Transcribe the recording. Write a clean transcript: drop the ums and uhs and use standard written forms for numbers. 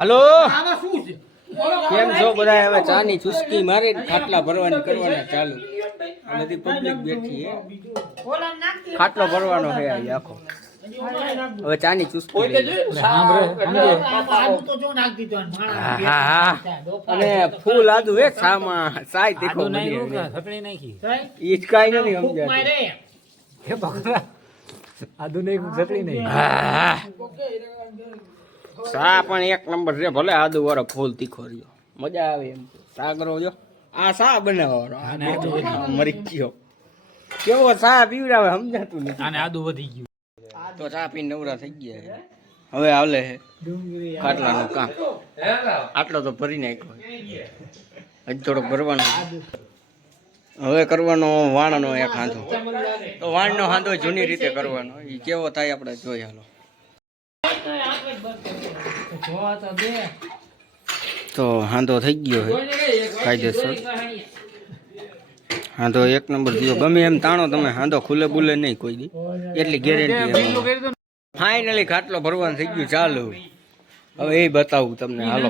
Hello કેમ છો બધા? હવે ચાની ચુસ્કી મારી ખાટલા ભરવાની કરવાના ચાલુ. બધી પબ્લિક બેઠી હે, ખાટલો ભરવાનો છે આખો. હવે ચાની ચુસ્કી અને ફૂલ આદુ હે સામાં સાય દેખો ઈ કાઈ નથી સમજાતું. આદુ નહીં ચટણી નહીં. સા પણ એક નંબર છે, ભલે આદુ વાળો ફૂલ તીખો રહ્યો, મજા આવે એમ. સાગરો જો આ સા બનાવવાનો મરી ગયો કેવો સા પીવડાવે સમજાતું નથી. આને આદુ વધી ગયું તો ચા પીને નવરા થઈ ગયા. હવે હાલે છે ખાટલાનું કામ. આટલો તો ભરી નાખ્યો, હજી થોડોક ભરવાનો. હવે કરવાનો વાણનો એક હાંધો. તો વાણનો હાંધો જૂની રીતે કરવાનો, એ કેવો થાય આપણે જોઈ. હાલો તો હાંધો થઈ ગયો છે કાયદેસર. હાંધો એક નંબર થયો. ગમે એમ તાણો તમે, હાંધો ખુલે બુલે નહીં કોઈ દી, એટલી ગેરંટી. ફાઇનલી ખાટલો ભરવાનું થઈ ગયું ચાલુ. હવે એ બતાવું તમને. હાલો